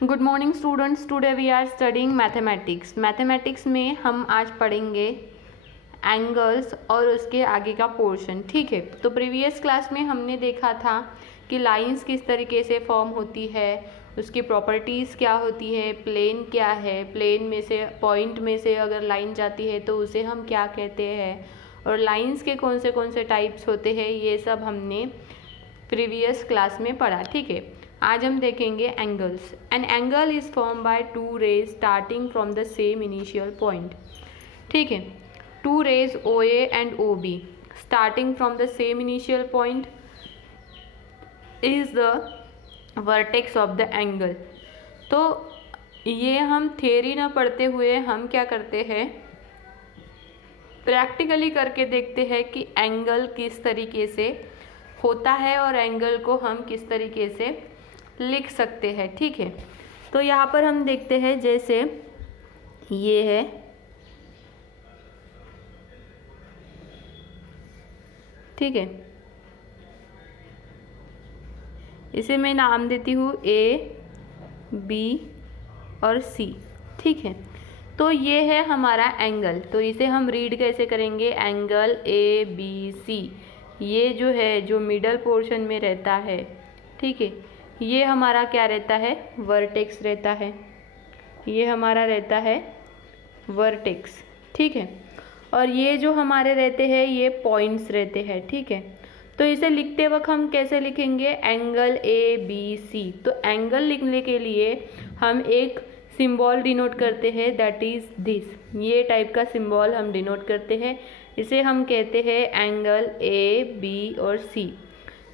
Good morning students, today we are studying mathematics. Mathematics में हम आज पढ़ेंगे एंगल्स और उसके आगे का पोर्शन। ठीक है, तो प्रीवियस क्लास में हमने देखा था कि लाइंस किस तरीके से फॉर्म होती है, उसकी प्रॉपर्टीज़ क्या होती है, प्लेन क्या है, प्लेन में से पॉइंट में से अगर लाइन जाती है तो उसे हम क्या कहते हैं, और लाइंस के कौन से टाइप्स होते हैं, ये सब हमने प्रीवियस क्लास में पढ़ा। ठीक है, आज हम देखेंगे angles. An angle is form by two rays starting from the same initial point. ठीक है, two rays O A and O B starting from the same initial point is the vertex of the angle. तो ये हम theory ना पढ़ते हुए हम क्या करते हैं, प्रैक्टिकली करके देखते हैं कि एंगल किस तरीके से होता है और एंगल को हम किस तरीके से लिख सकते हैं। ठीक है, तो यहाँ पर हम देखते हैं, जैसे ये है, ठीक है, इसे मैं नाम देती हूँ ए, बी और सी। ठीक है, तो ये है हमारा एंगल। तो इसे हम रीड कैसे करेंगे, एंगल ए बी सी। ये जो है, जो मिडल पोर्शन में रहता है, ठीक है, ये हमारा क्या रहता है, वर्टेक्स रहता है। ये हमारा रहता है वर्टेक्स। ठीक है, और ये जो हमारे रहते हैं ये पॉइंट्स रहते हैं। ठीक है, तो इसे लिखते वक्त हम कैसे लिखेंगे, एंगल ए बी सी। तो एंगल लिखने के लिए हम एक सिंबल डिनोट करते हैं, दैट इज दिस। ये टाइप का सिंबल हम डिनोट करते हैं, इसे हम कहते हैं एंगल ए बी और सी।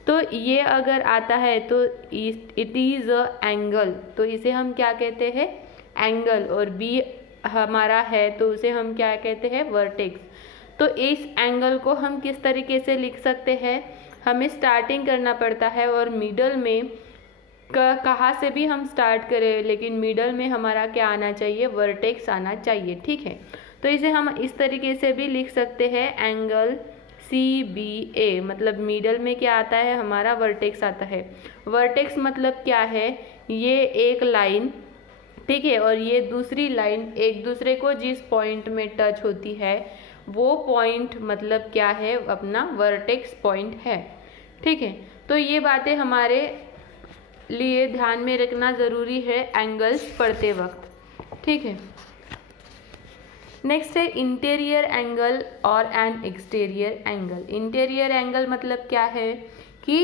तो ये अगर आता है तो इट इज़ अ एंगल, तो इसे हम क्या कहते हैं, एंगल। और बी हमारा है तो उसे हम क्या कहते हैं, वर्टेक्स। तो इस एंगल को हम किस तरीके से लिख सकते हैं, हमें स्टार्टिंग करना पड़ता है और मिडल में कहाँ से भी हम स्टार्ट करें, लेकिन मिडल में हमारा क्या आना चाहिए, वर्टेक्स आना चाहिए। ठीक है, तो इसे हम इस तरीके से भी लिख सकते हैं, एंगल सी बी ए। मतलब मिडल में क्या आता है, हमारा वर्टेक्स आता है। वर्टेक्स मतलब क्या है, ये एक लाइन, ठीक है, और ये दूसरी लाइन एक दूसरे को जिस पॉइंट में टच होती है वो पॉइंट मतलब क्या है, अपना वर्टेक्स पॉइंट है। ठीक है, तो ये बातें हमारे लिए ध्यान में रखना ज़रूरी है एंगल्स पढ़ते वक्त। ठीक है, नेक्स्ट है इंटीरियर एंगल और N exterior angle. Interior angle मतलब क्या है कि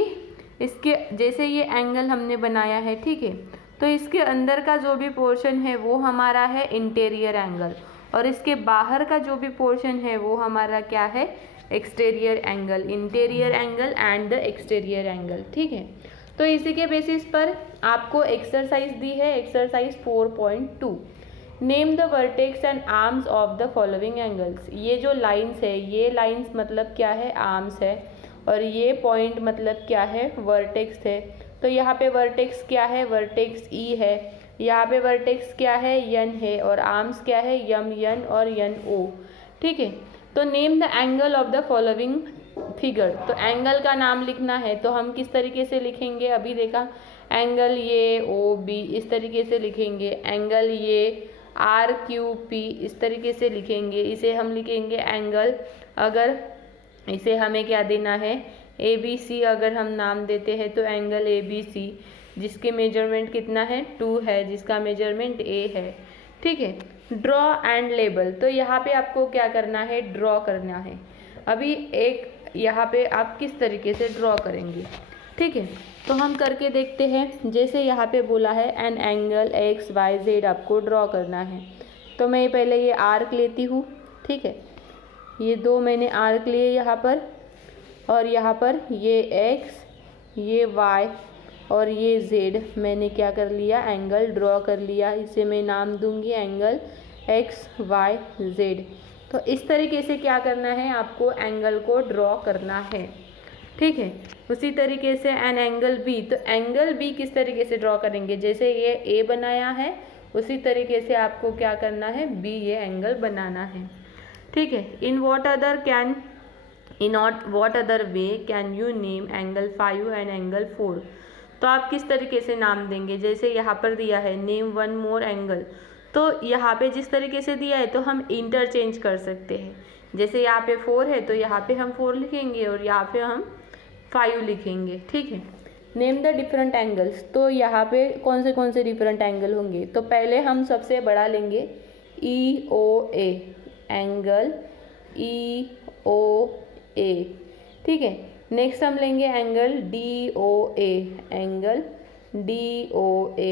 इसके जैसे ये एंगल हमने बनाया है, ठीक है, तो इसके अंदर का जो भी पोर्शन है वो हमारा है इंटीरियर एंगल, और इसके बाहर का जो भी पोर्शन है वो हमारा क्या है, exterior angle. Interior angle and the exterior angle. ठीक है, तो इसी के बेसिस पर आपको एक्सरसाइज दी है, exercise 4.2। Name the vertex and arms of the following angles. ये जो लाइंस है, ये लाइंस मतलब क्या है, आर्म्स है, और ये पॉइंट मतलब क्या है, वर्टेक्स है। तो यहाँ पे वर्टेक्स क्या है, वर्टेक्स ई है, यहाँ पे वर्टेक्स क्या है, यन है, और आर्म्स क्या है, यम यन और यन ओ। ठीक है, तो name the angle of the following figure. तो एंगल का नाम लिखना है तो हम किस तरीके से लिखेंगे, अभी देखा, एंगल ये ओ बी इस तरीके से लिखेंगे, एंगल ये आर क्यू पी इस तरीके से लिखेंगे। इसे हम लिखेंगे एंगल, अगर इसे हमें क्या देना है, ए बी सी अगर हम नाम देते हैं तो एंगल ए बी सी, जिसके मेजरमेंट कितना है, 2 है, जिसका मेजरमेंट ए है। ठीक है, ड्रॉ एंड लेबल। तो यहाँ पे आपको क्या करना है, ड्रॉ करना है। अभी एक यहाँ पे आप किस तरीके से ड्रॉ करेंगे, ठीक है, तो हम करके देखते हैं। जैसे यहाँ पे बोला है an angle X Y Z आपको ड्रॉ करना है, तो मैं पहले ये आर्क लेती हूँ। ठीक है, ये 2 मैंने आर्क लिए यहाँ पर, और यहाँ पर ये एक्स, ये वाई और ये जेड मैंने क्या कर लिया, एंगल ड्रॉ कर लिया। इसे मैं नाम दूंगी एंगल एक्स वाई जेड। तो इस तरीके से क्या करना है, आपको एंगल को ड्रॉ करना है। ठीक है, उसी तरीके से एन एंगल बी। तो एंगल बी किस तरीके से ड्रॉ करेंगे, जैसे ये ए बनाया है उसी तरीके से आपको क्या करना है, बी ये एंगल बनाना है। ठीक है, in what other way can you name angle 5 and angle 4। तो आप किस तरीके से नाम देंगे? जैसे यहाँ पर दिया है नेम वन मोर एंगल, तो यहाँ पे जिस तरीके से दिया है तो हम इंटरचेंज कर सकते हैं। जैसे यहाँ पे 4 है तो यहाँ पे हम 4 लिखेंगे और यहाँ पे हम 5 लिखेंगे, ठीक है। नेम द डिफरेंट एंगल्स, तो यहाँ पे कौन से डिफरेंट एंगल होंगे? तो पहले हम सबसे बड़ा लेंगे EOA एंगल EOA, ठीक है। नेक्स्ट हम लेंगे एंगल DOA एंगल DOA।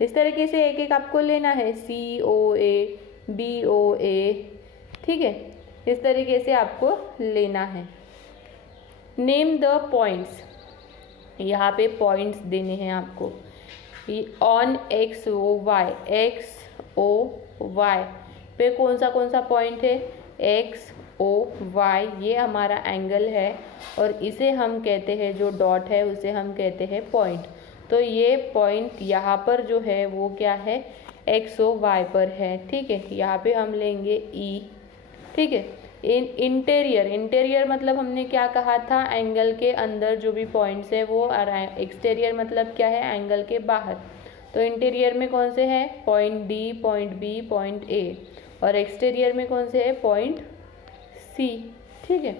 इस तरीके से एक एक आपको लेना है, COA BOA, ठीक है। इस तरीके से आपको लेना है। नेम द पॉइंट्स, यहाँ पे पॉइंट्स देने हैं आपको। ऑन X O Y पे कौन सा पॉइंट है? XOY, ये हमारा एंगल है और इसे हम कहते हैं, जो डॉट है उसे हम कहते हैं पॉइंट। तो ये पॉइंट यहाँ पर जो है वो क्या है? XOY पर है, ठीक है। यहाँ पे हम लेंगे E, ठीक है। इंटीरियर मतलब हमने क्या कहा था? एंगल के अंदर जो भी पॉइंट्स है वो। एक्सटीरियर मतलब क्या है? एंगल के बाहर। तो इंटीरियर में कौन से हैं? Point D, point B, point A, और एक्सटीरियर में कौन से है? पॉइंट C, ठीक है।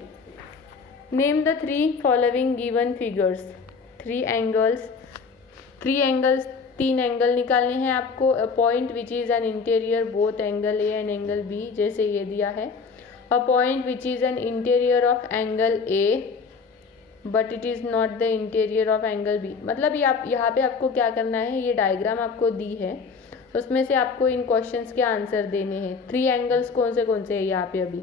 Name the 3 following given figures. 3 angles, 3 angle निकालने हैं आपको। Point which is an interior both angle A and angle B, जैसे ये दिया है। A point which is an interior of angle A but it is not the interior of angle B। मतलब यहाँ पे आपको क्या करना है? ये डायग्राम आपको दी है, उसमें से आपको इन क्वेश्चंस के आंसर देने हैं। 3 एंगल्स कौन से हैं यहाँ पे? अभी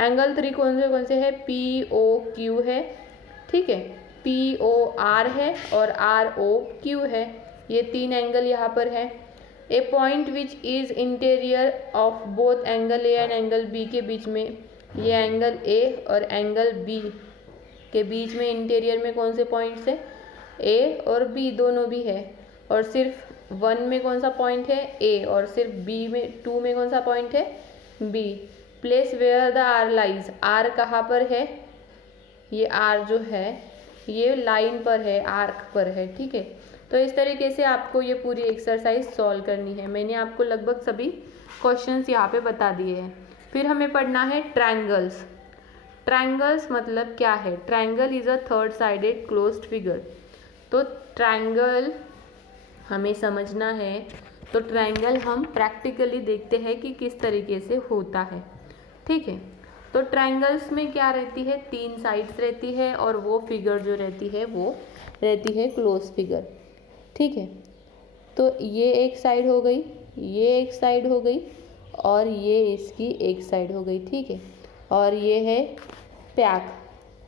एंगल 3 कौन से है? POQ है, ठीक है, POR है और ROQ है। ये 3 एंगल यहाँ पर है। A point which is interior of both angle A and angle B के बीच में, ये एंगल A और एंगल B के बीच में इंटीरियर में कौन से पॉइंट्स है? A और B दोनों भी है। और सिर्फ 1 में कौन सा पॉइंट है? A, और सिर्फ B में 2 में कौन सा पॉइंट है? B। Place where the R lies, R कहाँ पर है? ये R जो है ये लाइन पर है, आर्क पर है, ठीक है। तो इस तरीके से आपको ये पूरी एक्सरसाइज सॉल्व करनी है। मैंने आपको लगभग सभी क्वेश्चंस यहाँ पे बता दिए हैं। फिर हमें पढ़ना है ट्रायंगल्स। ट्रायंगल्स मतलब क्या है? Triangle is a 3rd sided closed figure. तो ट्रायंगल हमें समझना है, तो ट्रायंगल हम प्रैक्टिकली देखते हैं कि किस तरीके से होता है, ठीक है। तो ट्रायंगल्स में क्या रहती है? 3 साइड्स रहती है और वो फिगर जो रहती है वो रहती है क्लोज फिगर, ठीक है। तो ये एक साइड हो गई, ये एक साइड हो गई और ये इसकी एक साइड हो गई, ठीक है। और ये है पैक,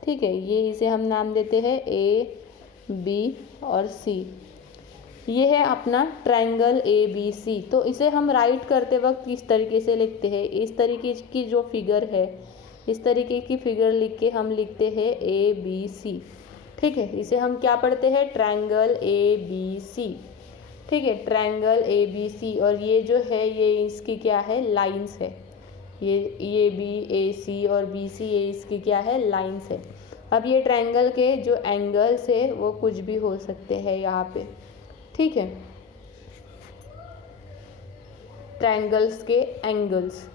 ठीक है। ये इसे हम नाम देते हैं A, B और C। ये है अपना ट्रायंगल ABC। तो इसे हम राइट करते वक्त किस तरीके से लिखते हैं? इस तरीके की जो फिगर है, इस तरीके की फिगर लिख के हम लिखते हैं ABC, ठीक है। इसे हम क्या पढ़ते हैं? ट्रायंगल ABC, ठीक है, ट्रायंगल ABC। और ये जो है ये इसकी क्या है? लाइंस है। ये B, AC और BC ये इसकी क्या है? लाइंस है। अब ये ट्रायंगल के जो एंगल्स है वो कुछ भी हो सकते हैं यहाँ पे, ठीक है। ट्रायंगल्स के एंगल्स।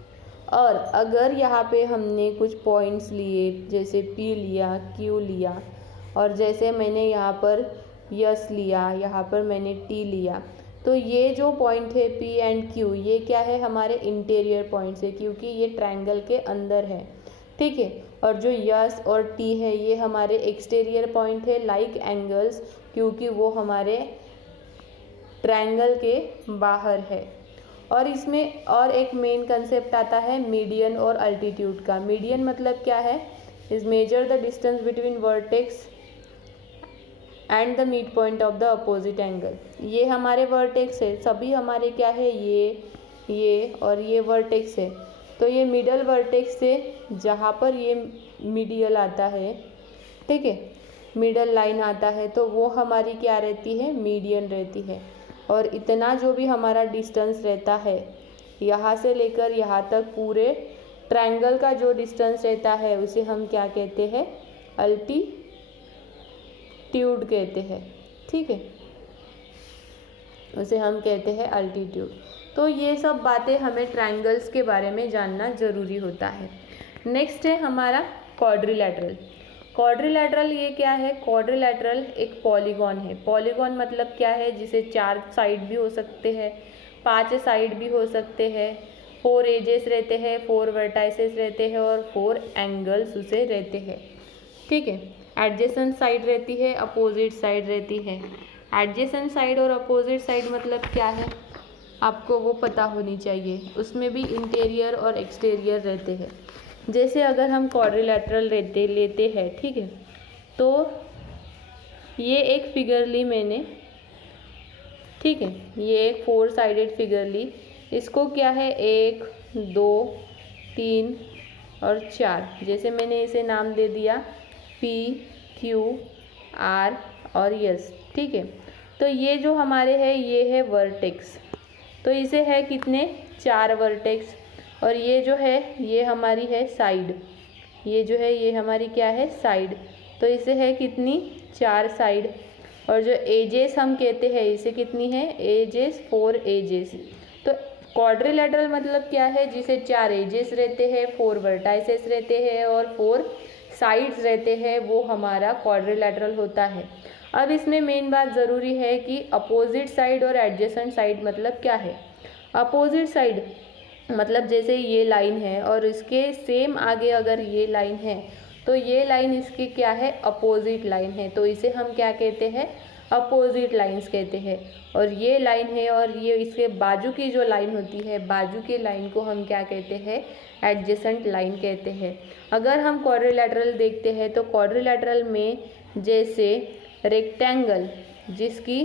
और अगर यहाँ पे हमने कुछ पॉइंट्स लिए, जैसे P लिया, Q लिया, और जैसे मैंने यहाँ पर S लिया, यहाँ पर मैंने T लिया, तो ये जो पॉइंट है P एंड Q ये क्या है? हमारे इंटीरियर पॉइंट्स है, क्योंकि ये ट्रायंगल के अंदर है, ठीक है। और जो S और T है ये हमारे एक्सटीरियर पॉइंट है, लाइक एंगल्स, क्योंकि वो हमारे ट्रायंगल के बाहर है। और इसमें और एक मेन कंसेप्ट आता है मीडियन और अल्टीट्यूड का। मीडियन मतलब क्या है? Is measure the distance between vertex and the mid point of the opposite angle. ये हमारे वर्टेक्स है, सभी हमारे क्या है? ये और ये वर्टेक्स है। तो ये मिडल वर्टेक्स से जहाँ पर ये मीडियल आता है, ठीक है, मिडल लाइन आता है, तो वो हमारी क्या रहती है? मीडियन रहती है। और इतना जो भी हमारा डिस्टेंस रहता है यहाँ से लेकर यहाँ तक, पूरे ट्रायंगल का जो डिस्टेंस रहता है उसे हम क्या कहते हैं? अल्टीट्यूड कहते हैं, ठीक है, उसे हम कहते हैं अल्टीट्यूड। तो ये सब बातें हमें ट्रायंगल्स के बारे में जानना ज़रूरी होता है। नेक्स्ट है हमारा क्वाड्रिलैटरल। क्वाड्रिलैटरल ये क्या है? क्वाड्रिलैटरल एक पॉलीगॉन है। पॉलीगॉन मतलब क्या है? जिसे 4 साइड भी हो सकते हैं, 5 साइड भी हो सकते हैं, 4 एजेस रहते हैं, 4 वर्टाइसेस रहते हैं और 4 एंगल्स उसे रहते हैं, ठीक है। एडजेसेंट साइड रहती है, अपोजिट साइड रहती है। एडजेसेंट साइड और अपोजिट साइड मतलब क्या है आपको वो पता होनी चाहिए। उसमें भी इंटीरियर और एक्सटीरियर रहते हैं। जैसे अगर हम क्वाड्रिलैटरल लेते हैं, ठीक है, तो ये एक फिगर ली मैंने, ठीक है, ये एक 4 साइडेड फिगर ली। इसको क्या है 1 2 3 और 4, जैसे मैंने इसे नाम दे दिया P Q R और S, ठीक है। तो ये जो हमारे है ये है वर्टेक्स, तो इसे है कितने 4 वर्टेक्स। और ये जो है ये हमारी है साइड, ये जो है ये हमारी क्या है साइड, तो इसे है कितनी 4 साइड। और जो एजेस हम कहते हैं इसे कितनी है एजेस 4 एजेस। तो क्वाड्रिलैटरल मतलब क्या है? जिसे 4 एजेस रहते हैं, 4 वर्टाइसेस रहते हैं और 4 साइड्स रहते हैं, वो हमारा क्वाड्रिलैटरल होता है। अब इसमें मेन बात ज़रूरी है कि अपोजिट साइड और एडजेसेंट साइड मतलब क्या है। अपोजिट साइड मतलब जैसे ये लाइन है और इसके सेम आगे अगर ये लाइन है तो ये लाइन इसकी क्या है अपोजिट लाइन है, तो इसे हम क्या कहते हैं अपोजिट लाइंस कहते हैं। और ये लाइन है और ये इसके बाजू की जो लाइन होती है, बाजू की लाइन को हम क्या कहते हैं एडजेसेंट लाइन कहते हैं। अगर हम क्वाड्रिलैटरल देखते हैं तो क्वाड्रिलैटरल में जैसे रेक्टेंगल जिसकी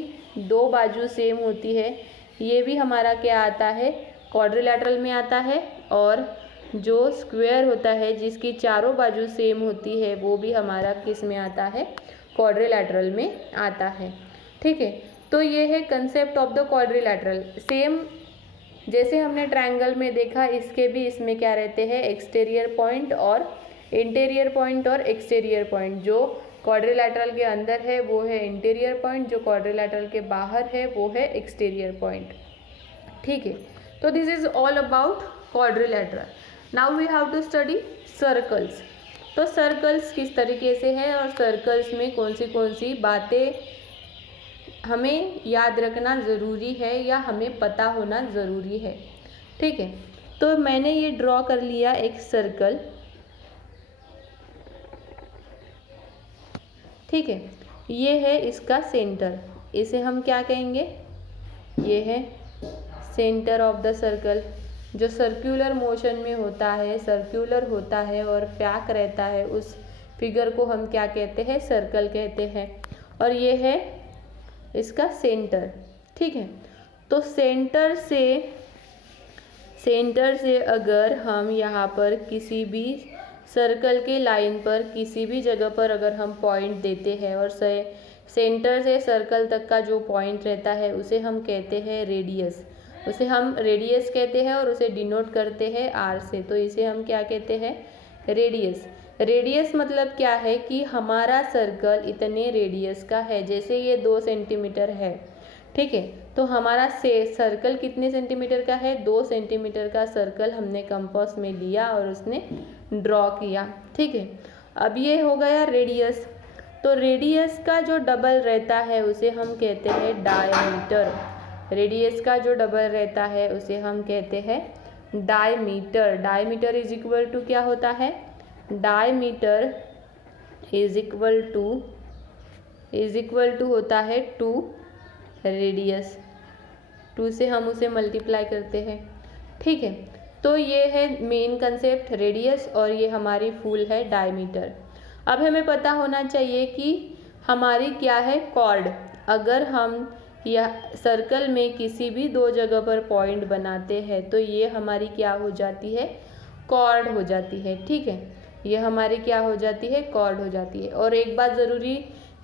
2 बाजू सेम होती है, ये भी हमारा क्या आता है क्वाड्रिलैटरल में आता है। और जो स्क्वायर होता है जिसकी चारों बाजू सेम होती है, वो भी हमारा किस में आता है क्वाड्रिलैटरल में आता है, ठीक है। तो ये है concept of the quadrilateral. Same जैसे हमने ट्रायंगल में देखा, इसके भी इसमें क्या रहते हैं एक्सटीरियर पॉइंट और इंटीरियर पॉइंट और एक्सटीरियर पॉइंट। जो क्वाड्रिलैटरल के अंदर है वो है इंटीरियर पॉइंट, जो क्वाड्रिलैटरल के बाहर है वो है एक्सटीरियर पॉइंट, ठीक है। तो this is all about quadrilateral. Now we have to study circles. तो सर्कल्स किस तरीके से है और सर्कल्स में कौन सी बातें हमें याद रखना ज़रूरी है या हमें पता होना ज़रूरी है, ठीक है। तो मैंने ये ड्रॉ कर लिया एक सर्कल, ठीक है। ये है इसका सेंटर, इसे हम क्या कहेंगे ये है सेंटर ऑफ द सर्कल। जो सर्कुलर मोशन में होता है, सर्कुलर होता है और पैक रहता है, उस फिगर को हम क्या कहते हैं सर्कल कहते हैं। और ये है इसका सेंटर, ठीक है। तो सेंटर से अगर हम यहाँ पर किसी भी सर्कल के लाइन पर किसी भी जगह पर अगर हम पॉइंट देते हैं और सेंटर से सर्कल तक का जो पॉइंट रहता है उसे हम कहते हैं रेडियस, उसे हम रेडियस कहते हैं और उसे डिनोट करते हैं आर से, तो इसे हम क्या कहते हैं रेडियस। रेडियस मतलब क्या है कि हमारा सर्कल इतने रेडियस का है, जैसे ये 2 सेंटीमीटर है, ठीक है। तो हमारा सर्कल कितने सेंटीमीटर का है 2 सेंटीमीटर का सर्कल हमने कंपास में लिया और उसने ड्रॉ किया, ठीक है। अब ये हो गया रेडियस। तो रेडियस का जो डबल रहता है उसे हम कहते हैं डायमीटर। रेडियस का जो डबल रहता है उसे हम कहते हैं diameter. Diameter is equal to क्या होता है डायमीटर इज इक्वल टू होता है 2 रेडियस। 2 से हम उसे मल्टीप्लाई करते हैं, ठीक है। तो ये है मेन कंसेप्ट रेडियस और ये हमारी फुल है डायमीटर। अब हमें पता होना चाहिए कि हमारी क्या है कॉर्ड। अगर हम या सर्कल में किसी भी 2 जगह पर पॉइंट बनाते हैं तो ये हमारी क्या हो जाती है कॉर्ड हो जाती है, ठीक है। ये हमारी क्या हो जाती है कॉर्ड हो जाती है। और एक बात ज़रूरी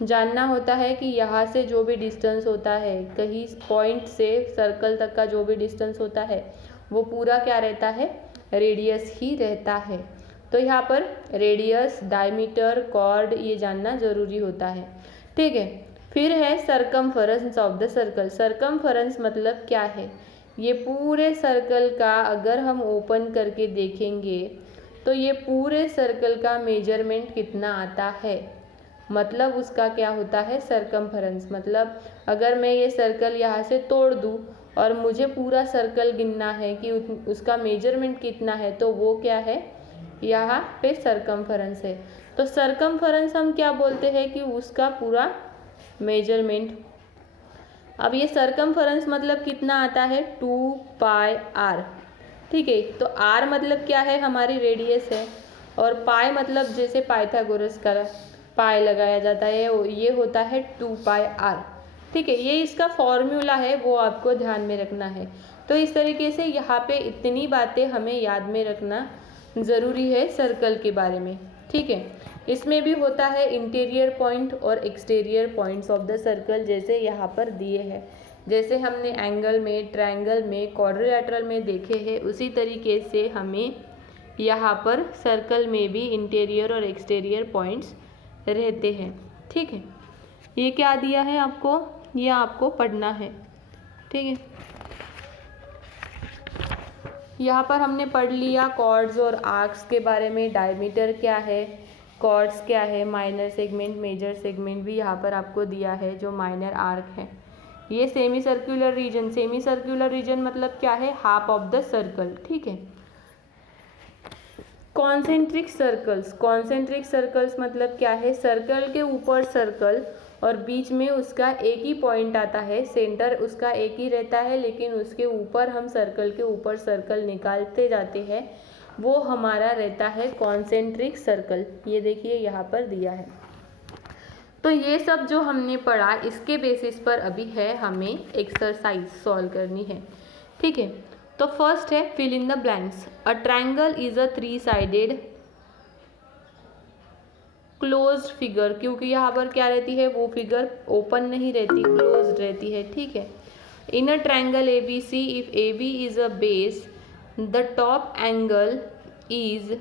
जानना होता है कि यहाँ से जो भी डिस्टेंस होता है, कहीं पॉइंट से सर्कल तक का जो भी डिस्टेंस होता है वो पूरा क्या रहता है रेडियस ही रहता है। तो यहाँ पर रेडियस, डायमीटर, कॉर्ड ये जानना ज़रूरी होता है, ठीक है। फिर है circumference of the circle. Circumference मतलब क्या है, ये पूरे सर्कल का अगर हम ओपन करके देखेंगे तो ये पूरे सर्कल का मेजरमेंट कितना आता है, मतलब उसका क्या होता है सरकमफेरेंस। मतलब अगर मैं ये सर्कल यहाँ से तोड़ दूँ और मुझे पूरा सर्कल गिनना है कि उसका मेजरमेंट कितना है, तो वो क्या है, यहाँ पे सरकमफेरेंस है। तो सरकमफेरेंस हम क्या बोलते हैं कि उसका पूरा मेजरमेंट। अब ये सरकमफेरेंस मतलब कितना आता है 2πr, ठीक है। तो r मतलब क्या है, हमारी रेडियस है, और पाई मतलब जैसे पाइथागोरस का पाई लगाया जाता है, ये होता है 2πr, ठीक है। ये इसका फॉर्मूला है, वो आपको ध्यान में रखना है। तो इस तरीके से यहाँ पे इतनी बातें हमें याद में रखना ज़रूरी है सर्कल के बारे में, ठीक है। इसमें भी होता है इंटीरियर पॉइंट और exterior points of the circle, जैसे यहाँ पर दिए हैं। जैसे हमने एंगल में, ट्रायंगल में, क्वाड्रिलेटरल में देखे हैं, उसी तरीके से हमें यहाँ पर सर्कल में भी इंटीरियर और एक्सटीरियर पॉइंट्स रहते हैं, ठीक है। ये क्या दिया है आपको, ये आपको पढ़ना है, ठीक है। यहाँ पर हमने पढ़ लिया कॉर्ड्स और आर्क्स के बारे में, डायमीटर क्या है, कॉर्ड्स क्या है, माइनर सेगमेंट, मेजर सेगमेंट भी यहाँ पर आपको दिया है, जो माइनर आर्क है। ये semi circular region, semi circular region मतलब क्या है, हाफ ऑफ द सर्कल, ठीक है। कॉन्सेंट्रिक सर्कल्स, कॉन्सेंट्रिक सर्कल्स मतलब क्या है, सर्कल के ऊपर सर्कल और बीच में उसका एक ही पॉइंट आता है, सेंटर उसका एक ही रहता है, लेकिन उसके ऊपर हम सर्कल के ऊपर सर्कल निकालते जाते हैं, वो हमारा रहता है कॉन्सेंट्रिक सर्कल। ये देखिए यहाँ पर दिया है। तो ये सब जो हमने पढ़ा, इसके बेसिस पर अभी है हमें एक्सरसाइज सॉल्व करनी है, ठीक है। तो फर्स्ट है fill in the blanks. A triangle is a 3 sided closed figure, क्योंकि यहाँ पर क्या रहती है, वो फिगर ओपन नहीं रहती, क्लोज्ड रहती है, ठीक है। In a triangle ABC, if AB is a base, the top angle is,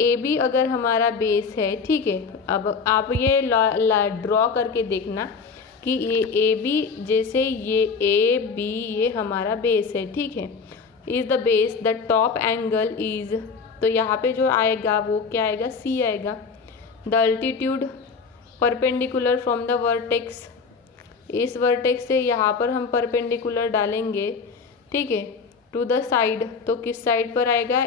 AB अगर हमारा बेस है, ठीक है। अब आप ये ड्रॉ करके देखना कि ये AB, जैसे ये AB ये हमारा बेस है, ठीक है। Is the base, the top angle is, तो यहाँ पे जो आएगा वो क्या आएगा, C आएगा। The altitude perpendicular from the vertex, इस वर्टेक्स से यहाँ पर हम परपेंडिकुलर डालेंगे, ठीक है, टू द साइड, तो किस साइड पर आएगा,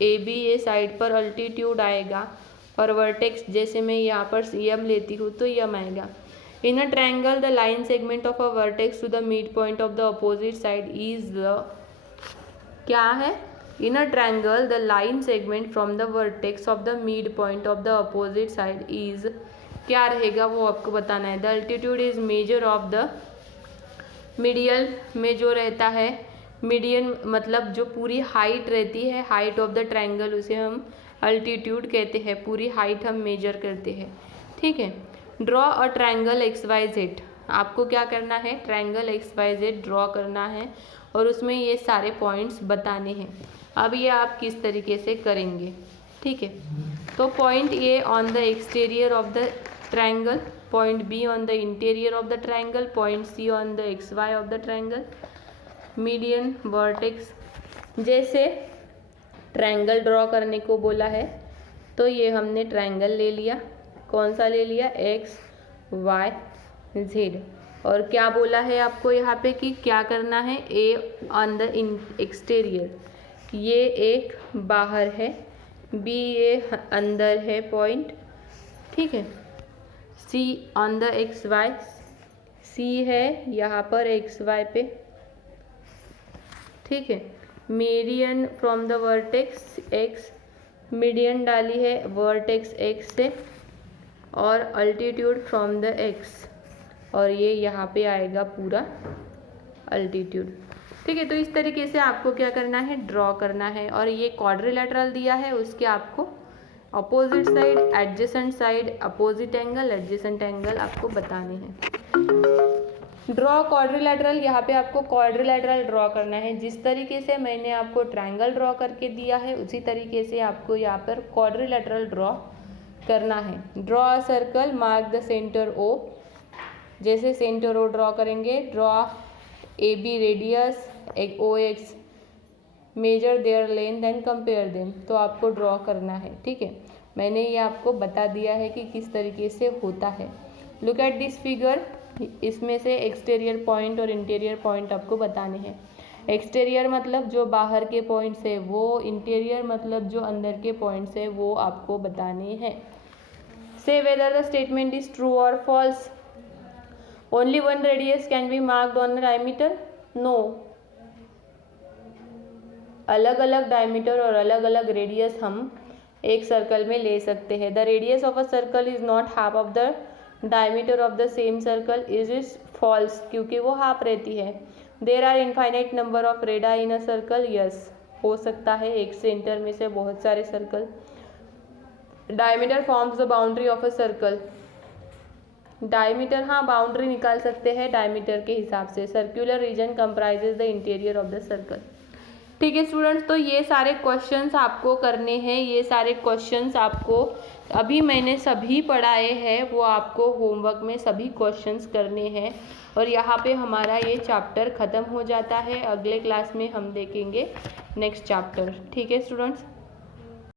AB ये साइड पर अल्टीट्यूड आएगा, और वर्टेक्स जैसे मैं यहाँ पर M लेती हूँ तो M आएगा। In a triangle the line segment of a vertex to the mid point of the opposite side is the, क्या है, in a triangle the line segment from the vertex of the mid point of the opposite side is, क्या रहेगा वो आपको बताना है। The altitude is major of the medial में जो रहता है, मीडियन मतलब जो पूरी हाइट रहती है, हाइट ऑफ द ट्रायंगल, उसे हम अल्टीट्यूड कहते हैं, पूरी हाइट हम मेजर करते हैं, ठीक है। ड्रॉ अ ट्रायंगल XYZ, आपको क्या करना है, ट्रायंगल XYZ ड्रॉ करना है और उसमें ये सारे पॉइंट्स बताने हैं। अब ये आप किस तरीके से करेंगे, ठीक है। तो point A on the exterior of the triangle, point B on the interior of the triangle, point C on the XY of the triangle, median, vertex. जैसे ट्रायंगल ड्रॉ करने को बोला है, तो ये हमने ट्रायंगल ले लिया, कौन सा ले लिया, XY Z, और क्या बोला है आपको यहाँ पे कि क्या करना है, A ऑन द एक्सटीरियर, ये एक बाहर है, B ये अंदर है पॉइंट, ठीक है। C on the XY, C है यहाँ पर XY पे, ठीक है। Median from the vertex X, median डाली है वर्टेक्स X से, और अल्टीट्यूड फ्रॉम द X, और ये यहाँ पे आएगा पूरा अल्टीट्यूड, ठीक है। तो इस तरीके से आपको क्या करना है, ड्रॉ करना है। और ये क्वाड्रिलेटरल दिया है, उसके आपको opposite side, adjacent side, opposite angle, adjacent angle आपको बताने हैं। ड्रॉ क्वाड्रिलेटरल, यहाँ पे आपको क्वाड्रिलेटरल ड्रॉ करना है। जिस तरीके से मैंने आपको ट्रायंगल ड्रॉ करके दिया है, उसी तरीके से आपको यहाँ पर क्वाड्रिलेटरल ड्रॉ करना है। Draw a circle, mark the centre O जैसे सेंटर ओ ड्रॉ करेंगे, ड्रॉ ए बी रेडियस, एक O X, measure their length and compare them. तो आपको ड्रॉ करना है, ठीक है। मैंने ये आपको बता दिया है कि किस तरीके से होता है। लुक एट दिस फिगर, इसमें से एक्सटीरियर पॉइंट और इंटीरियर पॉइंट आपको बताने हैं। एक्सटीरियर मतलब जो बाहर के पॉइंट्स है वो, इंटीरियर मतलब जो अंदर के पॉइंट्स है वो आपको बताने हैं। Say whether the statement is true और false. Only one radius can be marked on the diameter, no. अलग अलग डायमीटर और अलग अलग रेडियस हम एक सर्कल में ले सकते हैं। The radius of a circle is not half of the diameter of the same circle, is false, क्योंकि वो हाफ रहती है। There are infinite number of radii in a circle, yes, हो सकता है एक सेंटर में से बहुत सारे circle. Diameter forms the boundary of a circle, diameter, हाँ बाउंड्री निकाल सकते हैं डायमीटर के हिसाब से। Circular region comprises the interior of the circle. ठीक है स्टूडेंट्स, तो ये सारे क्वेश्चंस आपको करने हैं। ये सारे क्वेश्चंस आपको अभी मैंने सभी पढ़ाए हैं, वो आपको होमवर्क में सभी क्वेश्चंस करने हैं। और यहाँ पे हमारा ये चैप्टर ख़त्म हो जाता है। अगले क्लास में हम देखेंगे नेक्स्ट चैप्टर। ठीक है स्टूडेंट्स।